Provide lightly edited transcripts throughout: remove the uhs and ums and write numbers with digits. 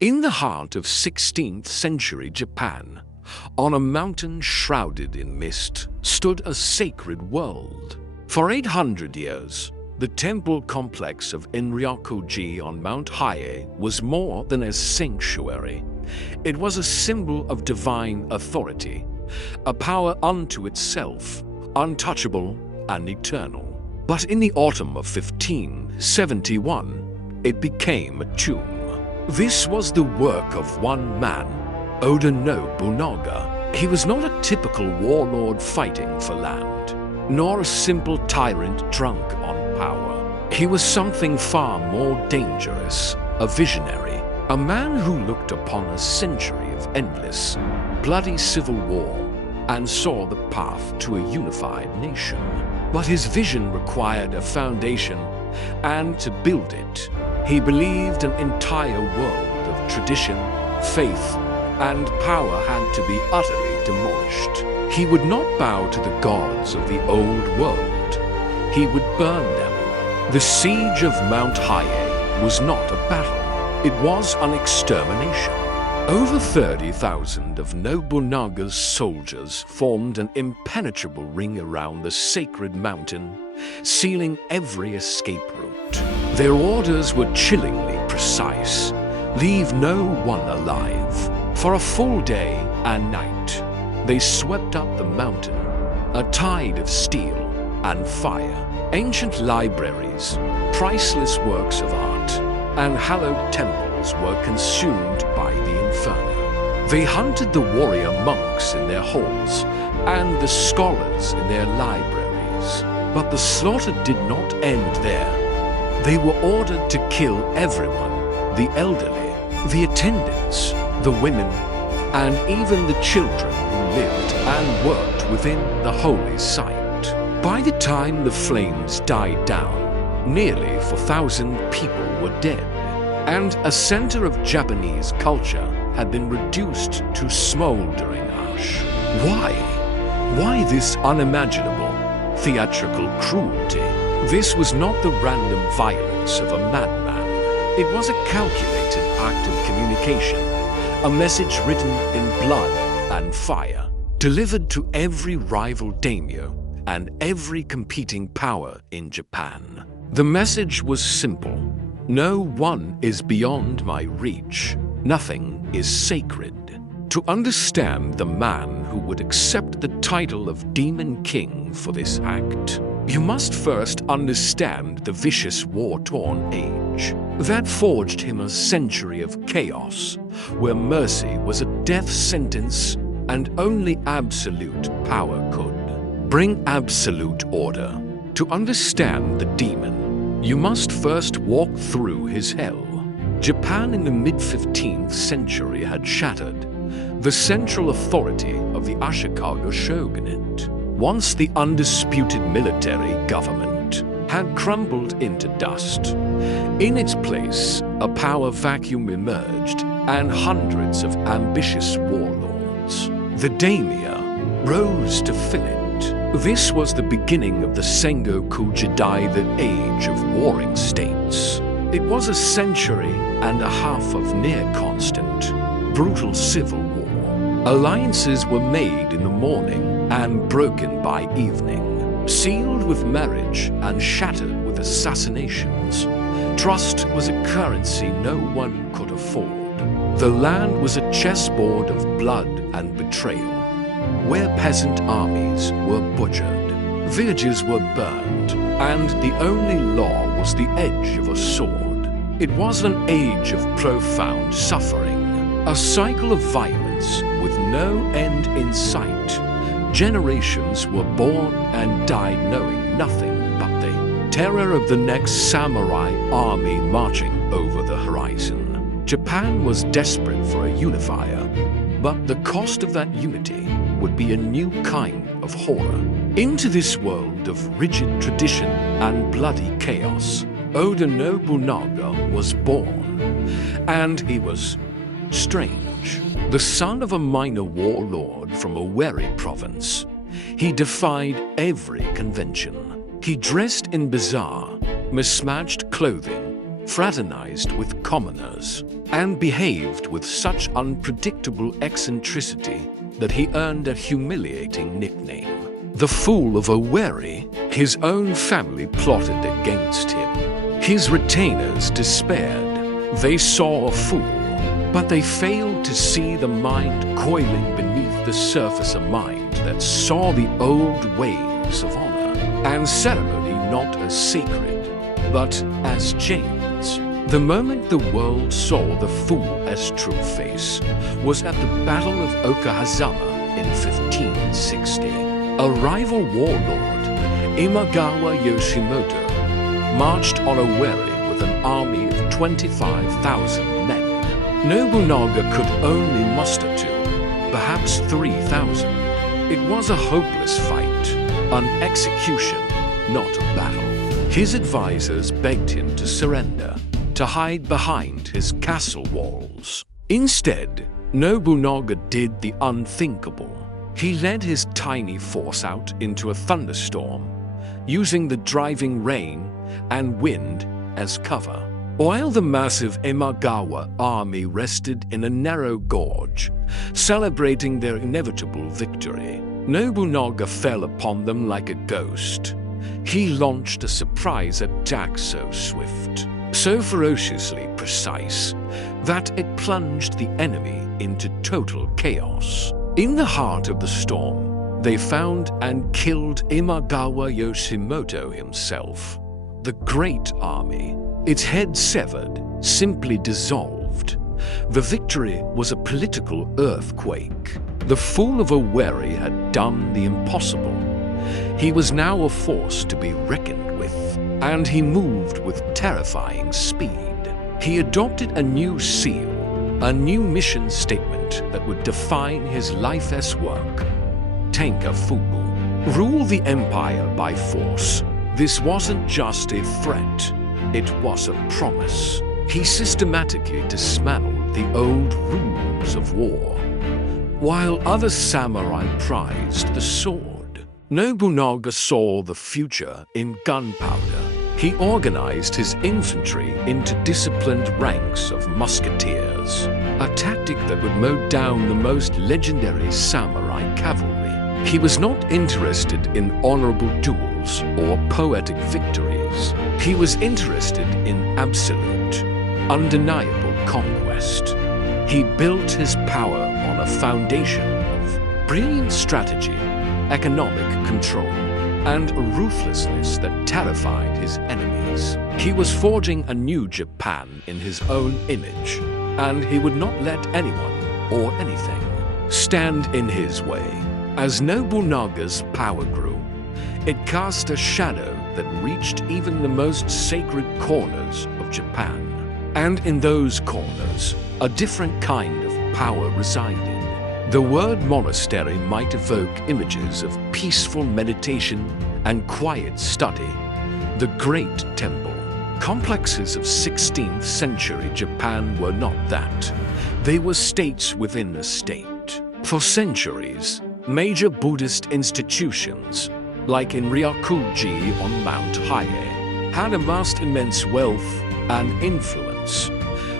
In the heart of 16th century Japan, on a mountain shrouded in mist, stood a sacred world. For 800 years, the temple complex of Enryaku-ji on Mount Hiei was more than a sanctuary. It was a symbol of divine authority, a power unto itself, untouchable and eternal. But in the autumn of 1571, it became a tomb. This was the work of one man, Oda Nobunaga. He was not a typical warlord fighting for land, nor a simple tyrant drunk on power. He was something far more dangerous, a visionary, a man who looked upon a century of endless, bloody civil war and saw the path to a unified nation. But his vision required a foundation, and to build it, he believed an entire world of tradition, faith, and power had to be utterly demolished. He would not bow to the gods of the old world. He would burn them. The Siege of Mount Hiei was not a battle. It was an extermination. Over 30,000 of Nobunaga's soldiers formed an impenetrable ring around the sacred mountain, sealing every escape route. Their orders were chillingly precise: leave no one alive. For a full day and night, they swept up the mountain, a tide of steel and fire. Ancient libraries, priceless works of art, and hallowed temples were consumed by the inferno. They hunted the warrior monks in their halls and the scholars in their libraries. But the slaughter did not end there. They were ordered to kill everyone: the elderly, the attendants, the women, and even the children who lived and worked within the holy site. By the time the flames died down, nearly 4,000 people were dead, and a center of Japanese culture had been reduced to smoldering ash. Why? Why this unimaginable, theatrical cruelty? This was not the random violence of a madman. It was a calculated act of communication, a message written in blood and fire, delivered to every rival daimyo and every competing power in Japan. The message was simple: no one is beyond my reach. Nothing is sacred. To understand the man who would accept the title of Demon King for this act, you must first understand the vicious war-torn age that forged him a century of chaos, where mercy was a death sentence and only absolute power could bring absolute order. To understand the demon, you must first walk through his hell. Japan in the mid-15th century had shattered. The central authority of the Ashikaga shogunate, once the undisputed military government, had crumbled into dust. In its place, a power vacuum emerged, and hundreds of ambitious warlords, the daimyo, rose to fill it. This was the beginning of the Sengoku Jidai, the age of warring states. It was a century and a half of near-constant, brutal civil war. Alliances were made in the morning and broken by evening, sealed with marriage and shattered with assassinations. Trust was a currency no one could afford. The land was a chessboard of blood and betrayal, where peasant armies were butchered, villages were burned, and the only law was the edge of a sword. It was an age of profound suffering, a cycle of violence with no end in sight. Generations were born and died knowing nothing but the terror of the next samurai army marching over the horizon. Japan was desperate for a unifier, but the cost of that unity would be a new kind of horror. Into this world of rigid tradition and bloody chaos, Oda Nobunaga was born, and he was strange. The son of a minor warlord from a weary province, he defied every convention. He dressed in bizarre, mismatched clothing, fraternized with commoners, and behaved with such unpredictable eccentricity that he earned a humiliating nickname. The Fool of Oweri. His own family plotted against him. His retainers despaired. They saw a fool, but they failed to see the mind coiling beneath the surface, a mind that saw the old ways of honor and ceremony not as sacred, but as chains. The moment the world saw the fool as true face was at the Battle of Okehazama in 1560. A rival warlord, Imagawa Yoshimoto, marched on Oweri with an army of 25,000 men. Nobunaga could only muster 2, perhaps 3,000. It was a hopeless fight, an execution, not a battle. His advisors begged him to surrender, to hide behind his castle walls. Instead, Nobunaga did the unthinkable. He led his tiny force out into a thunderstorm, using the driving rain and wind as cover. While the massive Imagawa army rested in a narrow gorge, celebrating their inevitable victory, Nobunaga fell upon them like a ghost. He launched a surprise attack so swift, so ferociously precise, that it plunged the enemy into total chaos. In the heart of the storm, they found and killed Imagawa Yoshimoto himself. The great army, its head severed, simply dissolved. The victory was a political earthquake. The Fool of Oweri had done the impossible. He was now a force to be reckoned with, and he moved with terrifying speed. He adopted a new seal, a new mission statement that would define his life's work. Tenka Fubu. Rule the empire by force. This wasn't just a threat, it was a promise. He systematically dismantled the old rules of war, while other samurai prized the sword. Nobunaga saw the future in gunpowder. He organized his infantry into disciplined ranks of musketeers, a tactic that would mow down the most legendary samurai cavalry. He was not interested in honorable duels or poetic victories. He was interested in absolute, undeniable conquest. He built his power on a foundation of brilliant strategy, economic control, and a ruthlessness that terrified his enemies. He was forging a new Japan in his own image, and he would not let anyone or anything stand in his way. As Nobunaga's power grew, it cast a shadow that reached even the most sacred corners of Japan. And in those corners, a different kind of power resided. The word monastery might evoke images of peaceful meditation and quiet study. The Great Temple. Complexes of 16th century Japan were not that. They were states within a state. For centuries, major Buddhist institutions, like Enryaku-ji on Mount Hiei, had amassed immense wealth and influence.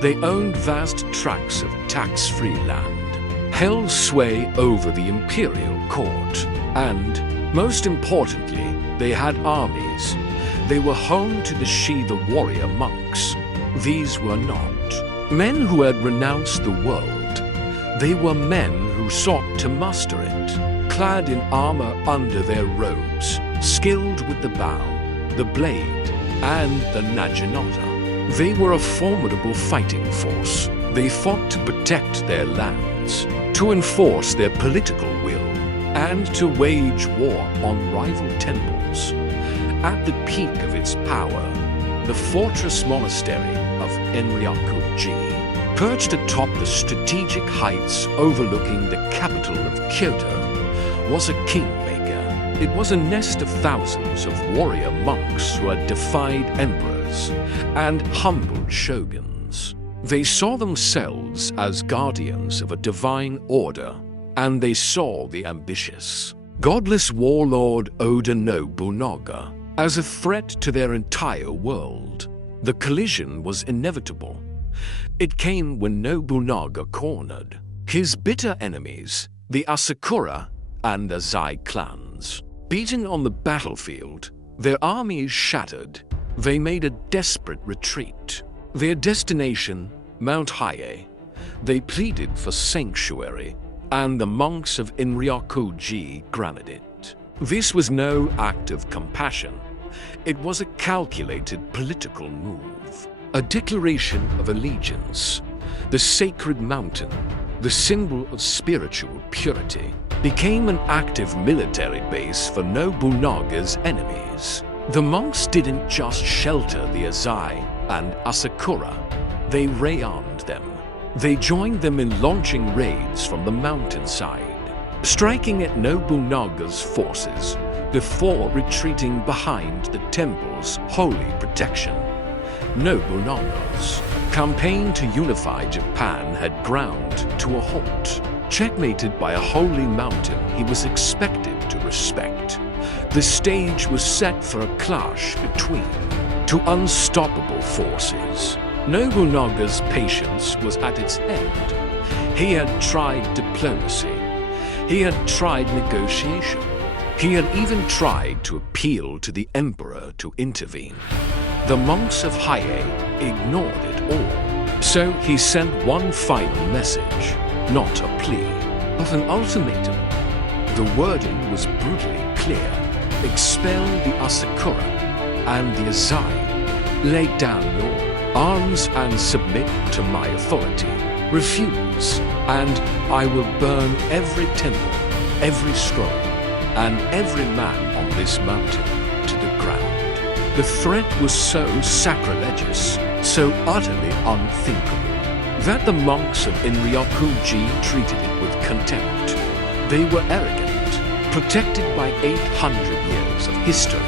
They owned vast tracts of tax-free land, held sway over the imperial court, and, most importantly, they had armies. They were home to the Shiva warrior monks. These were not men who had renounced the world. They were men who sought to master it, clad in armor under their robes, skilled with the bow, the blade, and the naginata. They were a formidable fighting force. They fought to protect their lands, to enforce their political will, and to wage war on rival temples. At the peak of its power, the fortress monastery of Enryaku-ji, perched atop the strategic heights overlooking the capital of Kyoto, was a kingmaker. It was a nest of thousands of warrior monks who had defied emperors and humbled shoguns. They saw themselves as guardians of a divine order, and they saw the ambitious, godless warlord Oda Nobunaga as a threat to their entire world. The collision was inevitable. It came when Nobunaga cornered his bitter enemies, the Asakura and Azai clans. Beaten on the battlefield, their armies shattered, they made a desperate retreat. Their destination, Mount Hiei, they pleaded for sanctuary, and the monks of Enryaku-ji granted it. This was no act of compassion. It was a calculated political move, a declaration of allegiance. The sacred mountain, the symbol of spiritual purity, became an active military base for Nobunaga's enemies. The monks didn't just shelter the Azai and Asakura, they rearmed them. They joined them in launching raids from the mountainside, striking at Nobunaga's forces before retreating behind the temple's holy protection. Nobunaga's campaign to unify Japan had ground to a halt. Checkmated by a holy mountain he was expected to respect, the stage was set for a clash between two unstoppable forces. Nobunaga's patience was at its end. He had tried diplomacy. He had tried negotiation. He had even tried to appeal to the emperor to intervene. The monks of Hiei ignored it all. So he sent one final message, not a plea, but an ultimatum. The wording was brutally clear. Expel the Asakura and the Azai. Lay down your arms and submit to my authority. Refuse, and I will burn every temple, every scroll, and every man on this mountain to the ground. The threat was so sacrilegious, so utterly unthinkable, that the monks of Enryaku-ji treated it with contempt. They were arrogant, protected by 800 years of history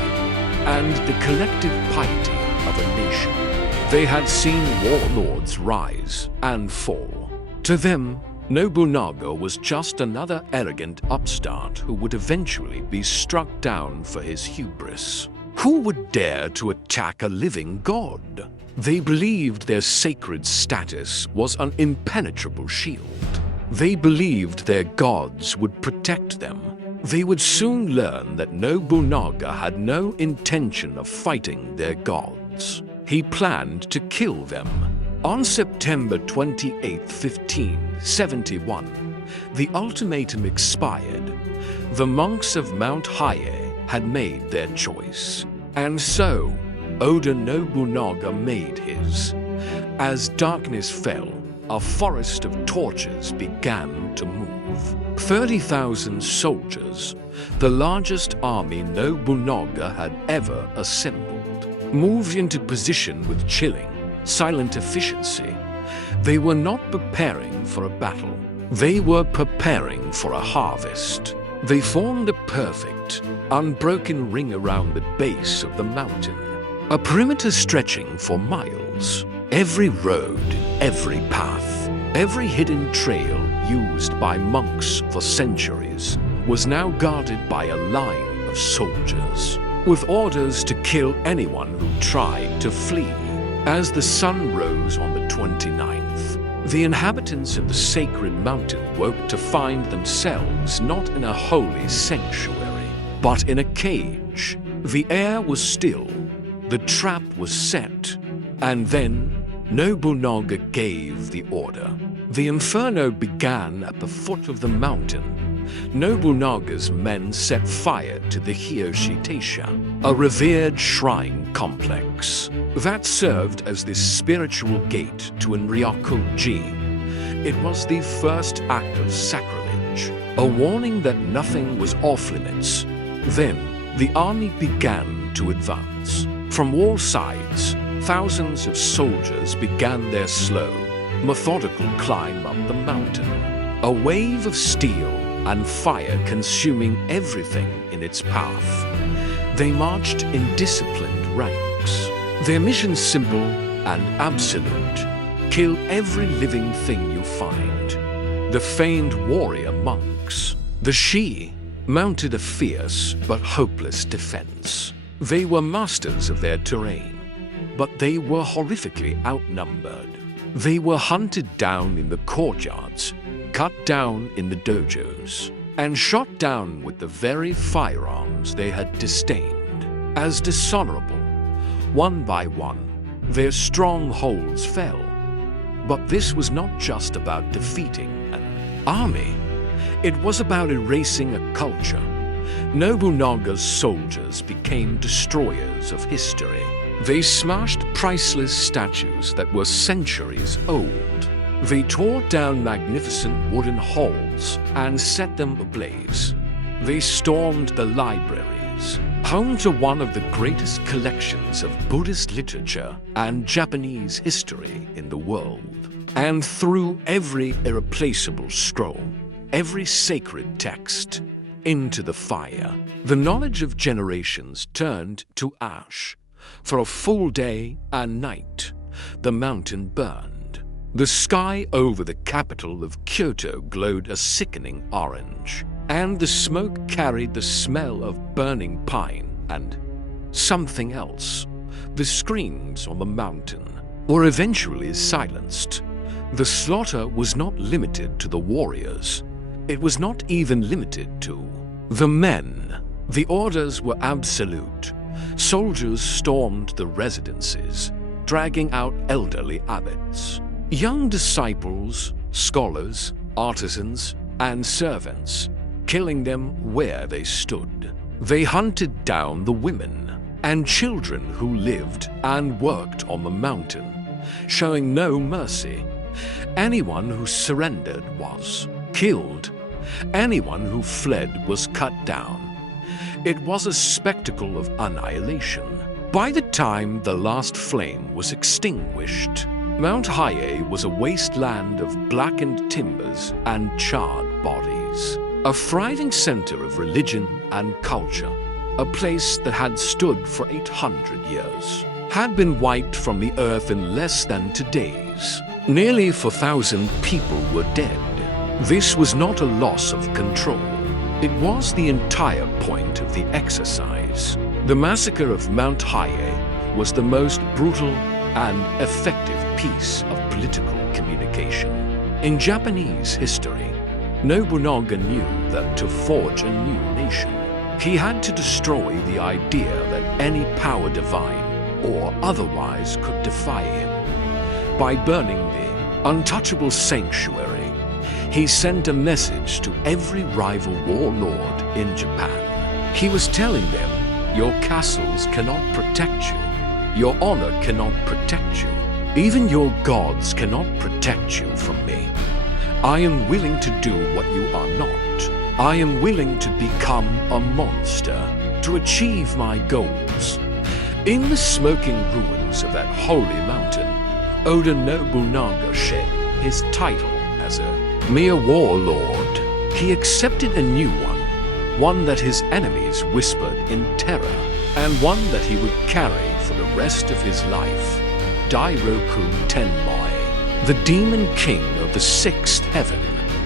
and the collective piety of a nation. They had seen warlords rise and fall. To them, Nobunaga was just another arrogant upstart who would eventually be struck down for his hubris. Who would dare to attack a living god? They believed their sacred status was an impenetrable shield. They believed their gods would protect them. They would soon learn that Nobunaga had no intention of fighting their gods. He planned to kill them. On September 28, 1571, the ultimatum expired. The monks of Mount Hiei had made their choice. And so, Oda Nobunaga made his. As darkness fell, a forest of torches began to move. 30,000 soldiers, the largest army Nobunaga had ever assembled, moved into position with chilling, silent efficiency. They were not preparing for a battle. They were preparing for a harvest. They formed a perfect, unbroken ring around the base of the mountain, a perimeter stretching for miles. Every road, every path, every hidden trail used by monks for centuries was now guarded by a line of soldiers, with orders to kill anyone who tried to flee. As the sun rose on the 29th, the inhabitants of the sacred mountain woke to find themselves not in a holy sanctuary, but in a cage. The air was still, the trap was set, and then Nobunaga gave the order. The inferno began at the foot of the mountain. Nobunaga's men set fire to the Hiyoshi-taisha, a revered shrine complex that served as the spiritual gate to Enryaku-ji. It was the first act of sacrilege, a warning that nothing was off limits. Then the army began to advance. From all sides, thousands of soldiers began their slow, methodical climb up the mountain, a wave of steel and fire consuming everything in its path. They marched in disciplined ranks. Their mission simple and absolute: kill every living thing you find. The famed warrior monks, the Shi, mounted a fierce but hopeless defense. They were masters of their terrain. but they were horrifically outnumbered. They were hunted down in the courtyards, cut down in the dojos, and shot down with the very firearms they had disdained as dishonorable. One by one, their strongholds fell. But this was not just about defeating an army. It was about erasing a culture. Nobunaga's soldiers became destroyers of history. They smashed priceless statues that were centuries old. They tore down magnificent wooden halls and set them ablaze. They stormed the libraries, home to one of the greatest collections of Buddhist literature and Japanese history in the world, and threw every irreplaceable scroll, every sacred text, into the fire. The knowledge of generations turned to ash. For a full day and night, the mountain burned. The sky over the capital of Kyoto glowed a sickening orange, and the smoke carried the smell of burning pine and something else. The screams on the mountain were eventually silenced. The slaughter was not limited to the warriors. It was not even limited to the men. The orders were absolute. Soldiers stormed the residences, dragging out elderly abbots, young disciples, scholars, artisans, and servants, killing them where they stood. They hunted down the women and children who lived and worked on the mountain, showing no mercy. Anyone who surrendered was killed. Anyone who fled was cut down. It was a spectacle of annihilation. By the time the last flame was extinguished, Mount Hiei was a wasteland of blackened timbers and charred bodies. A thriving center of religion and culture, a place that had stood for 800 years, had been wiped from the earth in less than 2 days. Nearly 4,000 people were dead. This was not a loss of control. It was the entire point of the exercise. The massacre of Mount Hiei was the most brutal and effective piece of political communication. In Japanese history, Nobunaga knew that to forge a new nation, he had to destroy the idea that any power divine or otherwise could defy him. By burning the untouchable sanctuary, he sent a message to every rival warlord in Japan. He was telling them, your castles cannot protect you. Your honor cannot protect you. Even your gods cannot protect you from me. I am willing to do what you are not. I am willing to become a monster to achieve my goals. In the smoking ruins of that holy mountain, Oda Nobunaga shed his title as a mere warlord. He accepted a new one that his enemies whispered in terror, and one that he would carry for the rest of his life. Dairoku Tenmai, the demon king of the sixth heaven,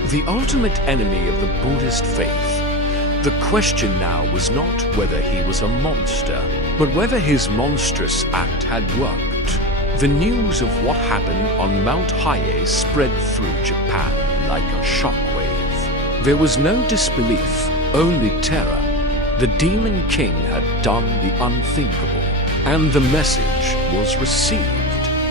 the ultimate enemy of the Buddhist faith. The question now was not whether he was a monster, but whether his monstrous act had worked. The news of what happened on Mount Hiei spread through Japan like a shockwave. There was no disbelief, only terror. The demon king had done the unthinkable, and the message was received.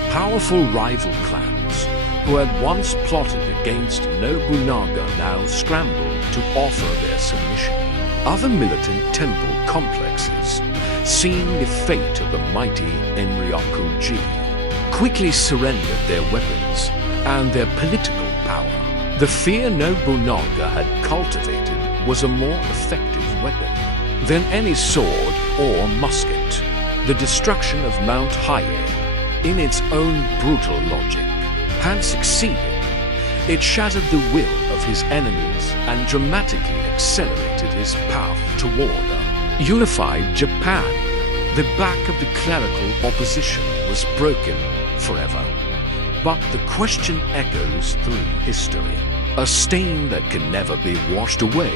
Powerful rival clans, who had once plotted against Nobunaga, now scrambled to offer their submission. Other militant temple complexes, seeing the fate of the mighty Enryaku-ji, quickly surrendered their weapons and their political power. The fear Nobunaga had cultivated was a more effective weapon than any sword or musket. The destruction of Mount Hiei, in its own brutal logic, had succeeded. It shattered the will of his enemies and dramatically accelerated his path toward a unified Japan. The back of the clerical opposition was broken forever. But the question echoes through history, a stain that can never be washed away.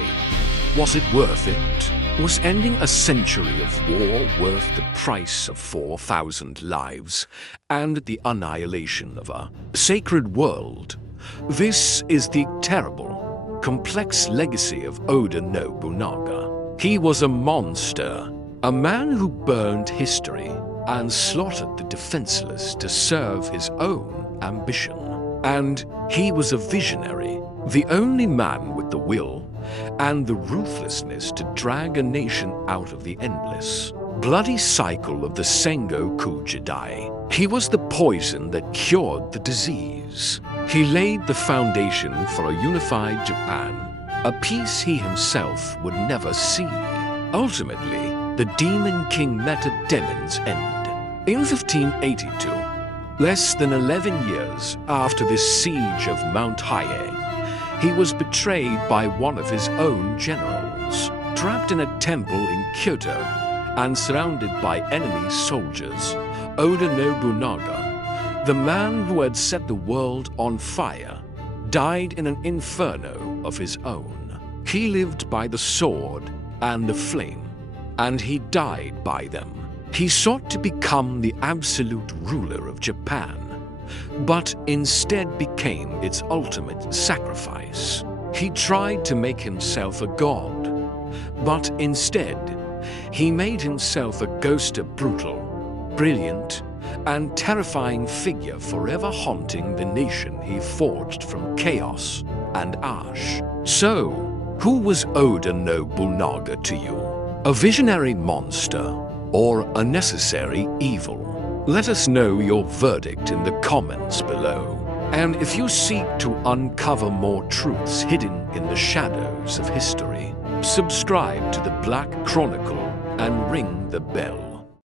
Was it worth it? was ending a century of war worth the price of 4,000 lives and the annihilation of a sacred world. This is the terrible, complex legacy of Oda Nobunaga. He was a monster, a man who burned history and slaughtered the defenseless to serve his own ambition. And he was a visionary, the only man with the will and the ruthlessness to drag a nation out of the endless, bloody cycle of the Sengoku Jidai. He was the poison that cured the disease. He laid the foundation for a unified Japan, a peace he himself would never see. Ultimately, the Demon King met a demon's end. In 1582, less than 11 years after the Siege of Mount Hiei, he was betrayed by one of his own generals. Trapped in a temple in Kyoto and surrounded by enemy soldiers, Oda Nobunaga, the man who had set the world on fire, died in an inferno of his own. He lived by the sword and the flame, and he died by them. He sought to become the absolute ruler of Japan, but instead became its ultimate sacrifice. He tried to make himself a god, but instead, he made himself a ghost, a brutal, brilliant, and terrifying figure forever haunting the nation he forged from chaos and ash. So, who was Oda Nobunaga to you? A visionary monster or a necessary evil? Let us know your verdict in the comments below. And if you seek to uncover more truths hidden in the shadows of history, subscribe to the Black Chronicle and ring the bell.